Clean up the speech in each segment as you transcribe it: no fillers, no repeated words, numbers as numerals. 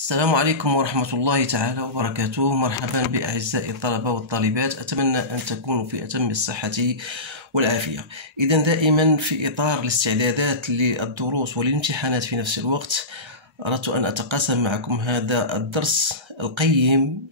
السلام عليكم ورحمة الله تعالى وبركاته. مرحبا بأعزائي الطلبة والطالبات، أتمنى أن تكونوا في أتم الصحة والعافية. إذا دائما في إطار الاستعدادات للدروس والامتحانات في نفس الوقت، أردت أن أتقاسم معكم هذا الدرس القيم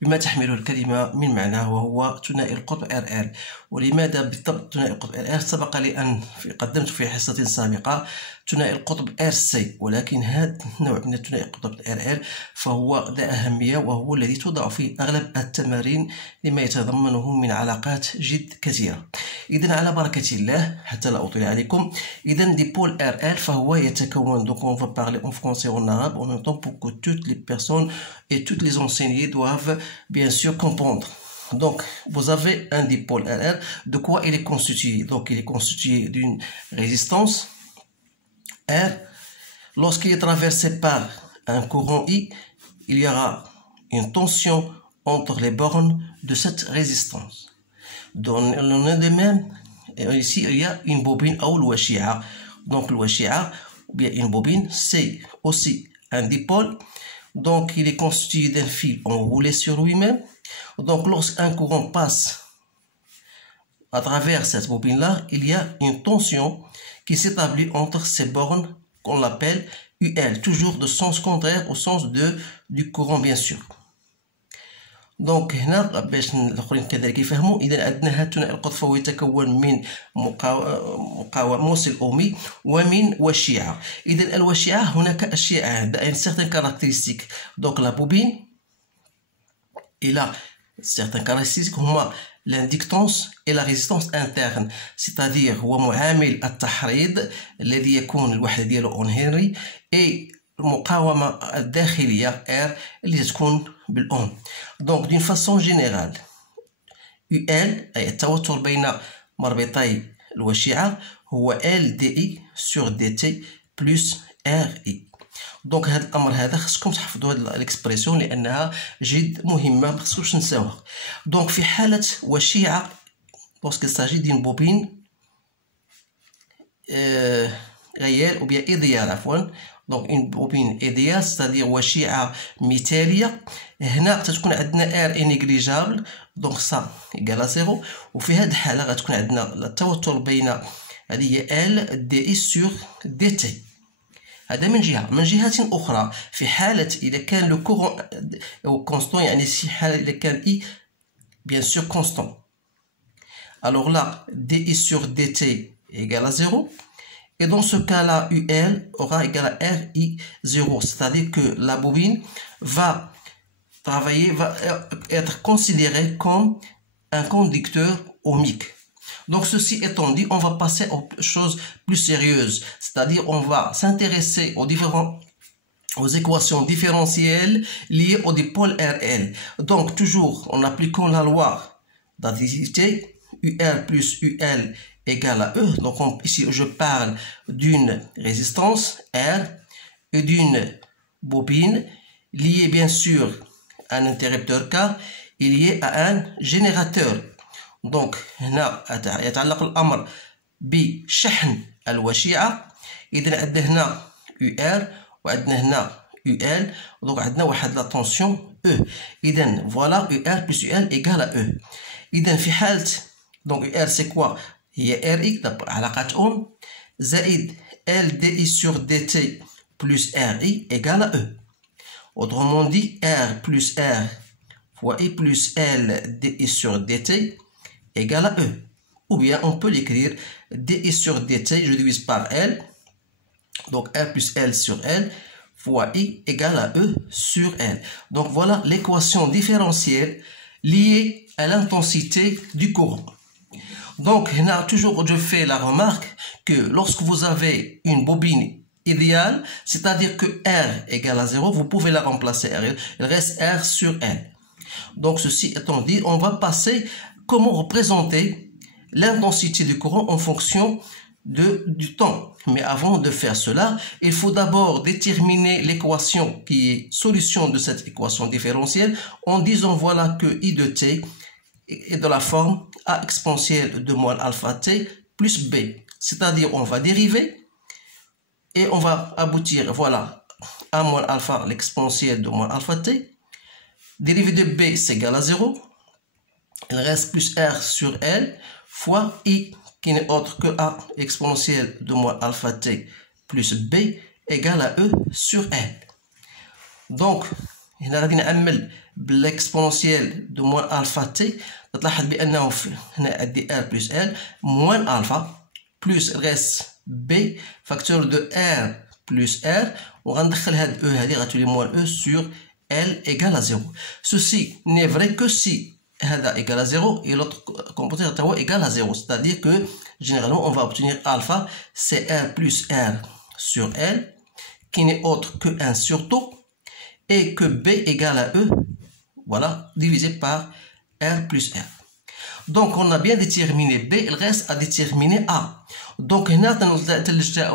بما تحمله الكلمة من معنى، وهو ثنائي القطب RR. ولماذا بالضبط ثنائي القطب RR؟ سبق لي أن قدمت في حصة سابقة ثنائي القطب RC، ولكن هذا النوع من ثنائي القطب RR فهو ذا أهمية، وهو الذي توضع فيه أغلب التمارين لما يتضمنه من علاقات جد كثيرة. إذا على بركة الله حتى لا أطيل عليكم، إذا dipôle RR فهو يتكون، donc on va parler en français et en arabe en même temps pour que toutes les personnes et toutes les enseignants doivent bien sûr comprendre. Donc, vous avez un dipôle RR. De quoi il est constitué? Donc, il est constitué d'une résistance R. Lorsqu'il est traversé par un courant I, il y aura une tension entre les bornes de cette résistance. Dans le même, ici, il y a une bobine ou l'ouachia. Donc, l'ouachia, ou bien une bobine, c'est aussi un dipôle. Donc, il est constitué d'un fil enroulé sur lui-même. Donc, lorsqu'un courant passe à travers cette bobine-là, il y a une tension qui s'établit entre ces bornes qu'on l'appelle UL, toujours de sens contraire au sens du courant, bien sûr. Donc, هنا باش الآخرين كذلك يفهموا، إذا عندنا هاد ثنائي القطب فهو يتكون من موصل أومي ومن وشيعة. إذا الوشيعة هناك أشياء عندها une certaine caractéristique. Donc la bobine il a certaines caractéristiques هما l'inductance et la résistance interne، c'est-à-dire هو معامل التحريض الذي يكون الوحدة ديالو اون هنري، et المقاومة الداخلية R اللي تكون بالأوم. Donc d'une façon générale UL أي التوتر بين مربطي الوشيعة هو LDI sur DT plus RI. دونك هذا الامر هذا خصكم تحفظوا هذه الاكسبرسيون لانها جد مهمه، ما خصكوش نساوها. دونك في حاله وشيعه lorsqu'il s'agit d'une bobine réelle ou bien idéale عفوا، دونك une bobine idéale c'est-à-dire وشيعه مثاليه، هنا تكون عندنا R négligeable دونك ça égale à 0، وفي هذه الحاله غتكون عندنا التوتر بين هذه هي L DI sur DT. هذا من جهة. من جهة أخرى في حالة إذا كان لو كورون كونستون، يعني في حالة إذا كان I bien sûr constant، alors là DI sur DT égale à 0, et dans ce cas-là UL aura égal à RI 0, c'est-à-dire que la bobine va être considérée comme un conducteur ohmique. Donc ceci étant dit, on va passer aux choses plus sérieuses, c'est-à-dire on va s'intéresser aux équations différentielles liées au dipôle RL. Donc toujours en appliquant la loi d'additivité, UR plus UL égale à E. Donc ici je parle d'une résistance R et d'une bobine liée bien sûr à un interrupteur K et liée à un générateur. دونك هنا يتعلق الامر بشحن الوشيعه. اذا عندنا هنا UR وعندنا هنا UL، دونك عندنا واحد لا طونسيون E. اذا فوالا UR plus UL égale à E. اذا في حاله دونك UR سي كوا؟ هي RI علاقه اوم زائد LDI sur DT plus RI égale à E. Autrement dit R plus R fois I plus LDI sur DT égale à E. Ou bien on peut l'écrire DI sur DT, je divise par L, donc R plus L sur L fois I égale à E sur L. Donc voilà l'équation différentielle liée à l'intensité du courant. Donc là, toujours je fais la remarque que lorsque vous avez une bobine idéale, c'est-à-dire que R égale à 0, vous pouvez la remplacer R, il reste R sur L. Donc ceci étant dit, on va passer comment représenter l'intensité du courant en fonction du temps. Mais avant de faire cela, il faut d'abord déterminer l'équation qui est solution de cette équation différentielle en disant voilà que I de T est de la forme A exponentielle de moins alpha T plus B. C'est-à-dire on va dériver et on va aboutir voilà A moins alpha, l'exponentielle de moins alpha t. Dérivé de B, c'est égal à 0. Il reste plus R sur L fois I, qui n'est autre que A exponentielle de moins alpha t plus B égale à E sur L. Donc, هنا غادي نعمل بالexponentielle de moins alpha t. تلاحظ بأنه هنا عندي R plus L moins alpha plus reste B facteur de R plus R وغندخل هاد E هادي غتولي moins E sur L égale à 0. Ceci n'est vrai que si هذا égale à 0 et l'autre composé égale à 0. C'est-à-dire que généralement on va obtenir alpha c'est R plus R sur L qui n'est autre que 1 sur tau et que B égale à E, voilà, divisé par R plus R. Donc on a bien déterminé B, il reste à déterminer A. Donc هنا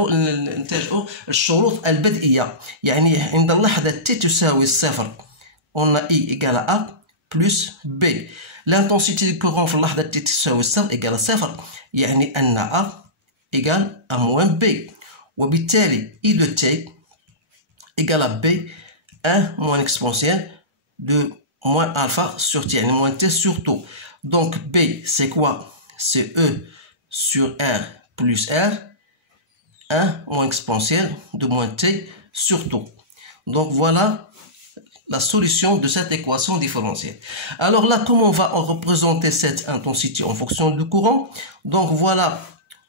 ننتجئوا الشروط البدئية، يعني عند اللحظة T تساوي الصفر on a I égale à A plus B. L'intensité du courant في اللحظة T تساوي الصفر égale à صفر، يعني أن A égale à moins B. وبالتالي I de T égale à B 1 moins exponentielle de moins alpha sur T, moins T sur tau. Donc B, c'est quoi? C'est E sur R plus R, 1 moins exponentielle de moins T sur tau. Donc voilà la solution de cette équation différentielle. Alors là, comment on va représenter cette intensité en fonction du courant? Donc voilà,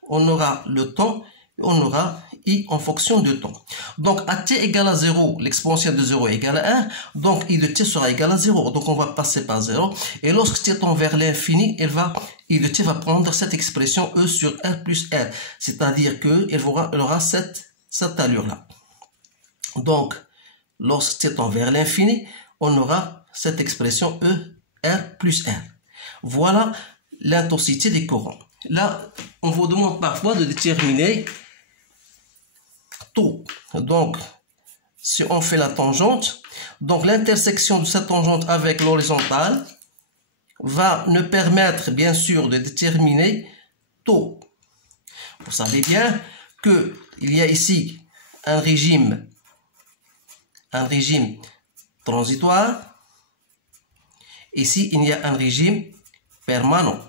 on aura le temps, on aura I en fonction de temps. Donc à t égale à 0, l'exponentielle de 0 est égale à 1, donc I de t sera égal à 0. Donc on va passer par 0. Et lorsque t tend vers l'infini, I de t va prendre cette expression E sur R plus R. C'est-à-dire qu'il aura cette allure-là. Donc lorsque t tend vers l'infini, on aura cette expression E R plus R. Voilà l'intensité des courants. Là, on vous demande parfois de déterminer tau. Donc, si on fait la tangente, donc l'intersection de cette tangente avec l'horizontale va nous permettre, bien sûr, de déterminer tau. Vous savez bien que il y a ici un régime transitoire. Ici, il y a un régime permanent.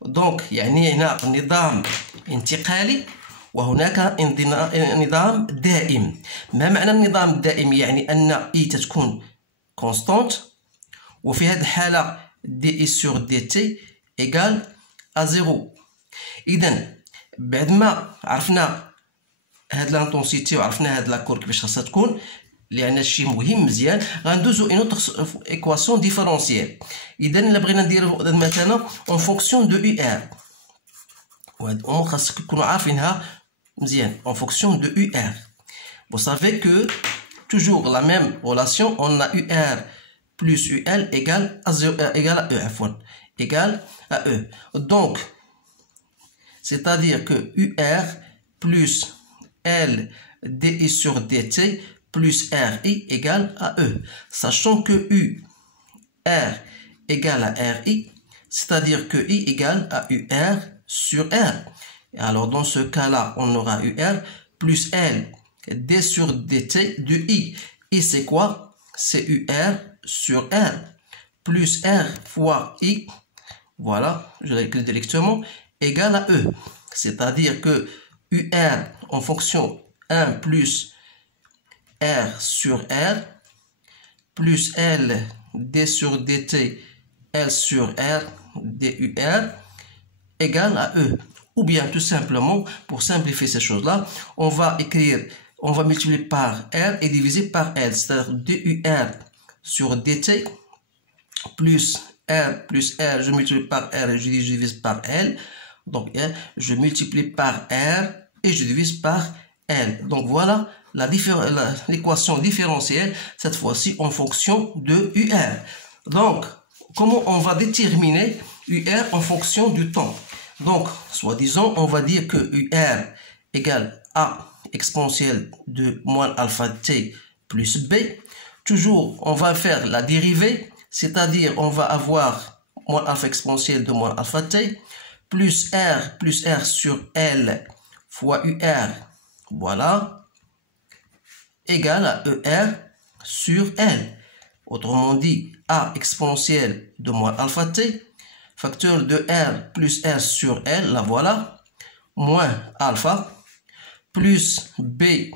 Donc, يعني هنا نظام انتقالي وهناك نظام دائم. ما معنى النظام الدائم؟ يعني أن I تكون constante وفي هذه الحالة dI sur dt égale à 0. إذا بعد ما عرفنا هاد لانتونسيتي وعرفنا هاد لاكور كيفاش خاصها تكون، لأن هادشي مهم مزيان، غندوزو إن اوتر إيكواسيون ديفيرونسييل. إذا إلا بغينا نديرو مثلا أون فونكسيون دو يو ار، وهاد الأمور خاصك تكونو عارفينها مزيان. En fonction de UR. Vous savez que toujours la même relation, on a UR plus UL égale à E. Égale à E. Donc, c'est-à-dire que UR plus L dI sur dt plus RI égale à E. Sachant que UR égale à RI, c'est-à-dire que I égale à UR sur R. Alors dans ce cas-là, on aura UR plus L d sur dt de I. I c'est quoi? C'est UR sur R plus R fois I, voilà, je l'écris directement, égale à E. C'est-à-dire que UR en fonction 1 plus R sur R plus L d sur dt L sur R DUR égale à E. Ou bien tout simplement, pour simplifier ces choses-là, on va multiplier par R et diviser par L, c'est-à-dire DUR sur dt plus R, je multiplie par R et je divise par L. Donc je multiplie par R et je divise par L. Donc voilà l'équation différentielle, cette fois-ci en fonction de UR. Donc, comment on va déterminer UR en fonction du temps? Donc, soi-disant, on va dire que UR égale A exponentielle de moins alpha t plus B. Toujours, on va faire la dérivée, c'est-à-dire on va avoir moins alpha exponentielle de moins alpha t plus R sur L fois UR. Voilà. égale à ER sur L. Autrement dit, A exponentielle de moins alpha t, facteur de R plus R sur L, la voilà, moins alpha, plus B,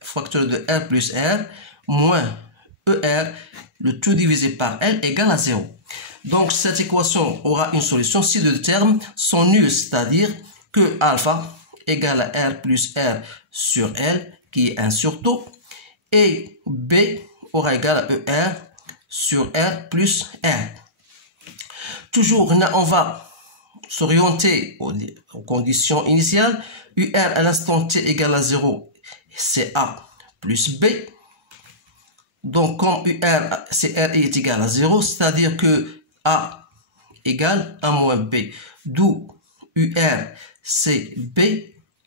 facteur de R plus R, moins ER, le tout divisé par L égale à 0. Donc, cette équation aura une solution si les deux termes sont nuls, c'est-à-dire que alpha égale à R plus R sur L, qui est 1 sur tau, et B aura égal à ER sur R plus R. Toujours, on va s'orienter aux conditions initiales. UR à l'instant t égale à 0, c'est A plus B. Donc, comme UR, c'est R est égal à 0, c'est-à-dire que A égale 1 moins B. D'où UR, c'est B,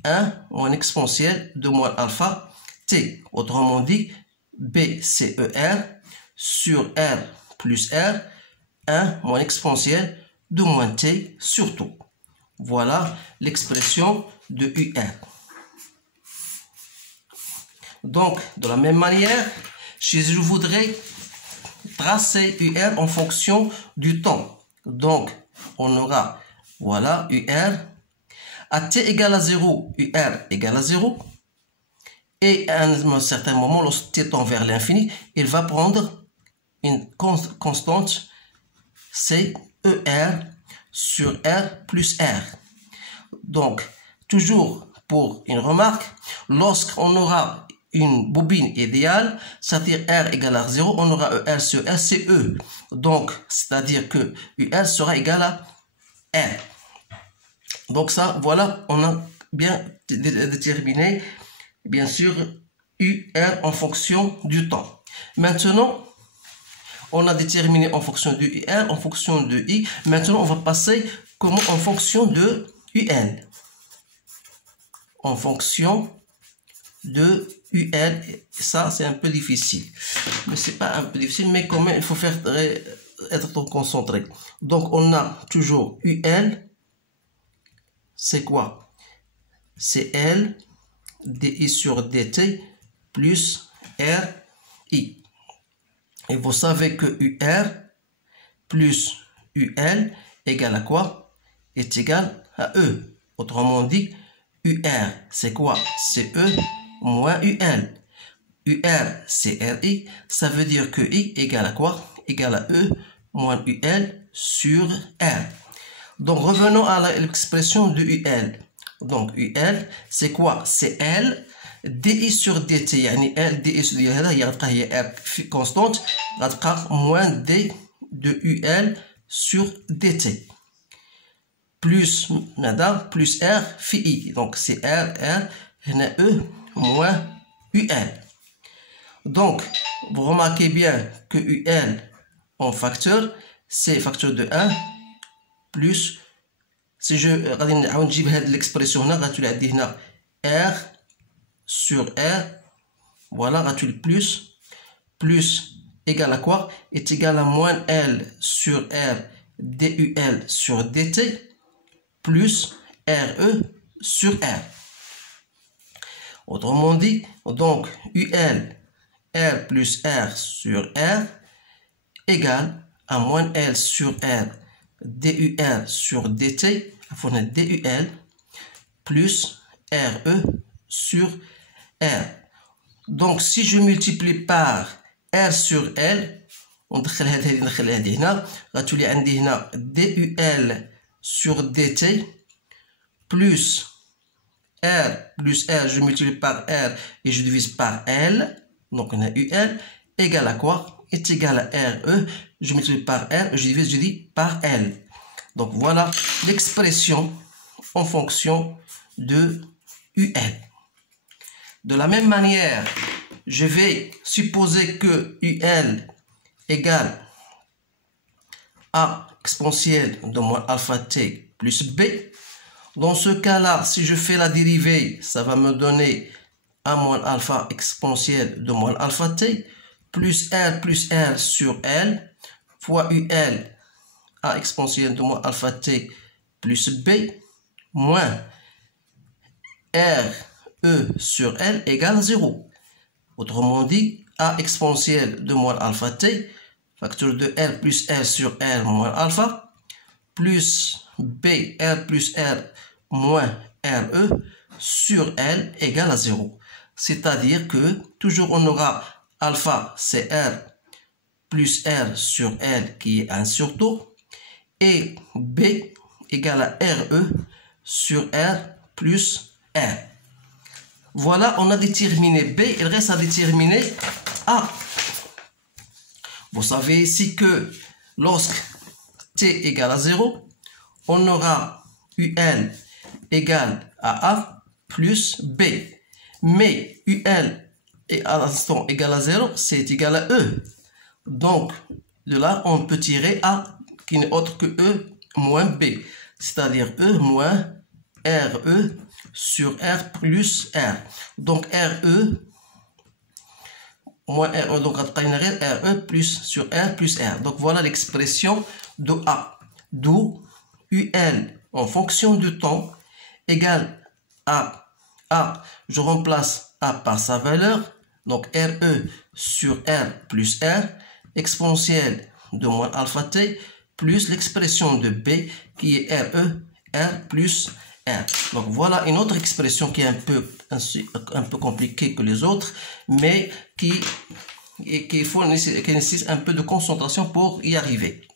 1 moins exponentielle de moins alpha t. Autrement dit, B, c'est ER sur R plus R, 1 moins exponentielle de moins t sur tau. Voilà l'expression de UR. Donc, de la même manière, je voudrais tracer UR en fonction du temps. Donc, on aura, voilà, UR. À t égale à 0, UR égale à 0. Et à un certain moment, lorsque t tend vers l'infini, il va prendre une constante, c'est ER sur R plus R. Donc, toujours pour une remarque, lorsqu'on aura une bobine idéale, c'est-à-dire R égale à 0, on aura ER sur R, c'est E. Donc, c'est-à-dire que UR sera égal à R. Donc ça, voilà, on a bien déterminé, bien sûr, UR en fonction du temps. Maintenant, on a déterminé en fonction de UR, en fonction de I. Maintenant, on va passer comment en fonction de UL. En fonction de UL, ça c'est un peu difficile. Mais c'est pas un peu difficile, mais quand même, il faut faire être concentré. Donc, on a toujours UL. C'est quoi? C'est L dI sur dt plus RI. Et vous savez que UR plus UL égale à quoi? Est égal à E. Autrement dit, UR, c'est quoi? C'est E moins UL. UR, c'est RI. Ça veut dire que I égale à quoi? Égale à E moins UL sur R. Donc, revenons à l'expression de UL. Donc, UL, c'est quoi? C'est L dI sur dt. Yani L dI sur dt, il y a R constante, il y a moins D de UL sur dt. Plus, plus R phi I. Donc, c'est R, E moins UL. Donc, vous remarquez bien que UL en facteur, c'est facteur de 1 plus, si je regarde l'expression là, R sur R, voilà, plus égal à quoi? Est égal à moins L sur R DUL sur DT plus RE sur R. Autrement dit, donc UL R plus R sur R égale à moins L sur R DUR sur DT, DUL plus RE sur R. Donc si je multiplie par R sur L, وندخل هذه ندخل هذه هنا غتولي عندي هنا DUL sur DT plus R, je multiplie par R et je divise par L, donc on a UL égale à quoi? Est égal à RE, je multiplie par R, je dis par L. Donc voilà l'expression en fonction de UL. De la même manière, je vais supposer que UL égale A exponentielle de moins alpha t plus B. Dans ce cas-là, si je fais la dérivée, ça va me donner A moins alpha exponentielle de moins alpha t plus R sur L fois UL A exponentielle de moins alpha t plus B moins RE sur L égale 0. Autrement dit, A exponentielle de moins alpha t, facteur de R plus R sur R moins alpha, plus B R plus R moins RE sur L égale à 0. C'est-à-dire que toujours on aura alpha c'est R plus R sur L qui est 1 sur taux et B égale à RE sur R plus R. Voilà, on a déterminé B, il reste à déterminer A. Vous savez ici que lorsque T égale à 0, on aura UL égale à A plus B. Mais UL est à l'instant égal à 0, c'est égal à E. Donc, de là, on peut tirer A qui n'est autre que E moins B. C'est-à-dire E moins RE sur R plus R. Donc, RE moins RE, donc RE plus sur R plus R. Donc, voilà l'expression de A. D'où UL en fonction du temps égale à A. Je remplace A par sa valeur. Donc, RE sur R plus R, exponentielle de moins alpha t, plus l'expression de B qui est RE, R plus R. Donc, voilà une autre expression qui est un peu compliquée que les autres, mais qui nécessite un peu de concentration pour y arriver.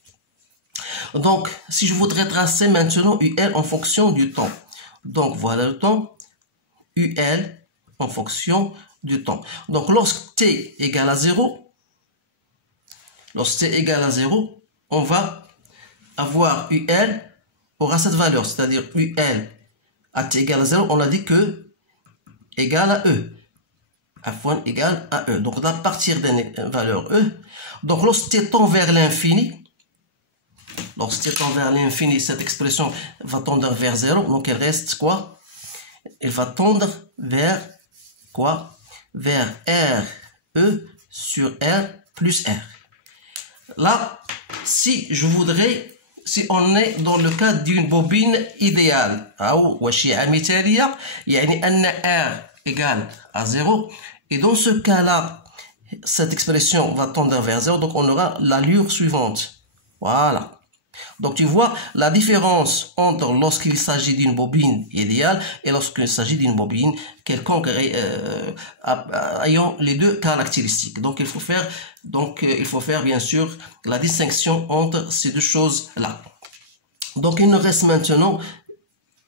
Donc, si je voudrais tracer maintenant UL en fonction du temps. Donc, voilà le temps. UL en fonction du temps. Donc, lorsque T égale à 0, on va avoir UL aura cette valeur, c'est-à-dire UL à T égale à 0, on a dit que égale à E. F1 égale à E. Donc, à partir d'une valeur E, donc lorsque T tend vers l'infini, cette expression va tendre vers 0, donc elle reste quoi? Elle va tendre vers quoi? Vers RE sur R plus R. Là, si on est dans le cas d'une bobine idéale, ou وشيعة مثالية, يعني أن R égale à 0, et dans ce cas-là, cette expression va tendre vers 0, donc on aura l'allure suivante. Voilà. Donc tu vois la différence entre lorsqu'il s'agit d'une bobine idéale et lorsqu'il s'agit d'une bobine quelconque ayant les deux caractéristiques. Donc il faut faire bien sûr la distinction entre ces deux choses-là. Donc il nous reste maintenant,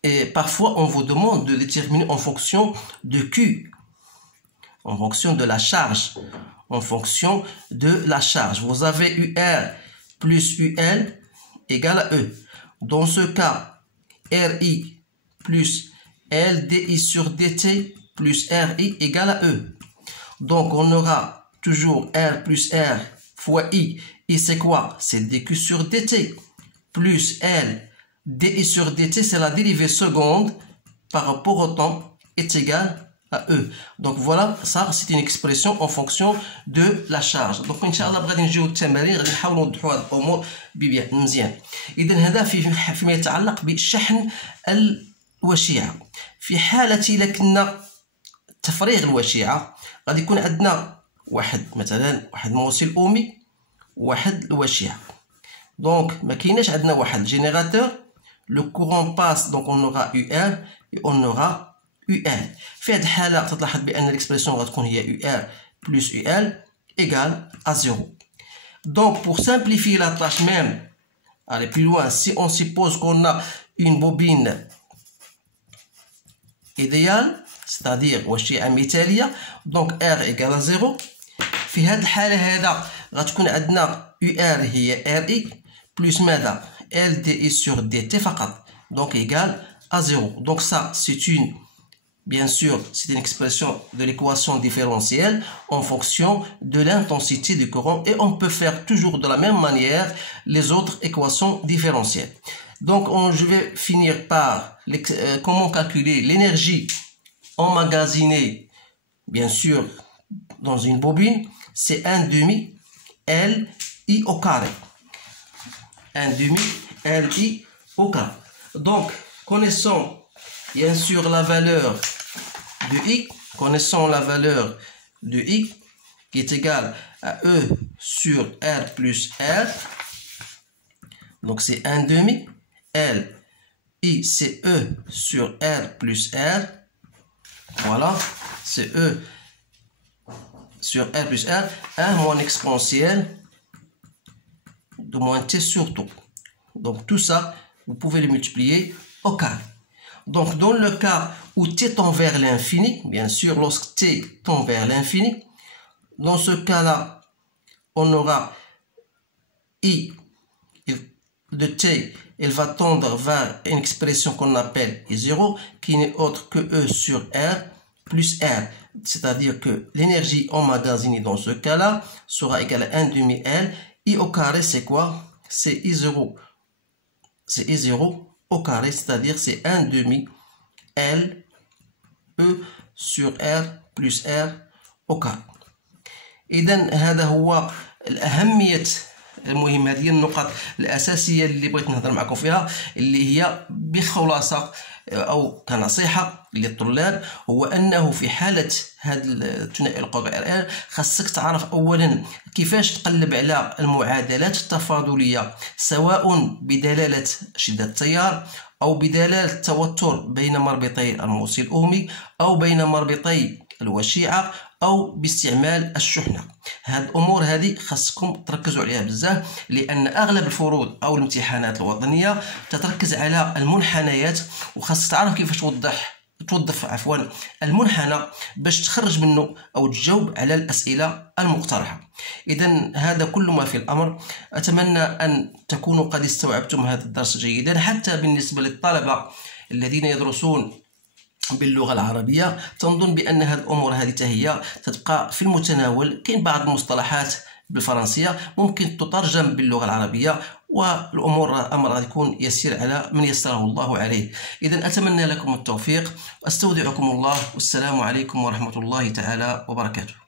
et parfois on vous demande de déterminer en fonction de Q, en fonction de la charge. Vous avez UR plus UL égale à E. Dans ce cas, RI plus LDI sur DT plus RI égale à E. Donc, on aura toujours R plus R fois I. I, c'est quoi? C'est DQ sur DT. Plus L, DI sur DT, c'est la dérivée seconde par rapport au temps, est égal à E. Donc voilà, ça c'est une expression en fonction de la charge. Donc Inch'Allah غادي نجيو التمارين غادي نحاولوا نوضحوا هذه الامور مزيان. اذا هذا فيما يتعلق بشحن الوشيعه. في حاله الا كنا تفريغ الوشيعه غادي يكون عندنا مثلا واحد موصل اومي واحد الوشيعه. دونك ما كايناش عندنا واحد الجينيراتور. لو كورون باس دونك اون اورا UR et on aura UL. في هذه الحالة تلاحظ بأن l'expression غتكون هي UR plus UL égale à 0. Donc pour simplifier la tâche même, aller plus loin, si on suppose qu'on a une bobine idéale, c'est-à-dire وشيعة مثالية, donc R égale à 0. في هذه الحالة هذا غتكون عندنا UR هي RI plus ماذا؟ LDI sur DT فقط, donc égale à 0. Donc ça c'est bien sûr, c'est une expression de l'équation différentielle en fonction de l'intensité du courant et on peut faire toujours de la même manière les autres équations différentielles. Donc, je vais finir par comment calculer l'énergie emmagasinée, bien sûr, dans une bobine. C'est 1/2 LI au carré. 1/2 LI au carré. Donc, connaissons bien sûr la valeur de I, connaissons la valeur de I qui est égal à E sur R plus R. Donc c'est 1 demi. L, I, c'est E sur R plus R. Voilà, c'est E sur R plus R. 1 moins exponentielle de moins T sur tout. Donc tout ça, vous pouvez le multiplier au carré. Donc dans le cas où T tend vers l'infini, bien sûr, lorsque T tend vers l'infini, dans ce cas-là, on aura I de T, elle va tendre vers une expression qu'on appelle I0, qui n'est autre que E sur R plus R. C'est-à-dire que l'énergie emmagasinée dans ce cas-là sera égale à 1 demi L. I au carré, c'est quoi? C'est I0. C'est I0 au carré, c'est-à-dire c'est 1 demi L E sur R plus R au carré. إذن هذا هو الأهمية المهم. هذه النقط الأساسية اللي بغيت نهضر معكم فيها، اللي هي بخلاصة أو كنصيحة للطلاب، هو أنه في حالة هذا الثنائي القطري خاصك تعرف أولا كيفاش تقلب على المعادلات التفاضلية، سواء بدلالة شدة التيار أو بدلالة التوتر بين مربطي الموصل الأوهمي أو بين مربطي الوشيعة أو باستعمال الشحنة. هاد الأمور هذه خاصكم تركزوا عليها بزاف، لأن أغلب الفروض أو الامتحانات الوطنية تتركز على المنحنيات، وخاصك تعرف كيفاش توظف المنحنى باش تخرج منه أو تجاوب على الأسئلة المقترحة. إذن هذا كل ما في الأمر. أتمنى أن تكونوا قد استوعبتم هذا الدرس جيدا، حتى بالنسبة للطلبة الذين يدرسون باللغة العربية تنظن بأن هذه الأمور هذه هي تبقى في المتناول. كاين بعض المصطلحات بالفرنسية ممكن تترجم باللغة العربية، والأمر غادي يكون يسير على من يسره الله عليه. إذن أتمنى لكم التوفيق، أستودعكم الله، والسلام عليكم ورحمة الله تعالى وبركاته.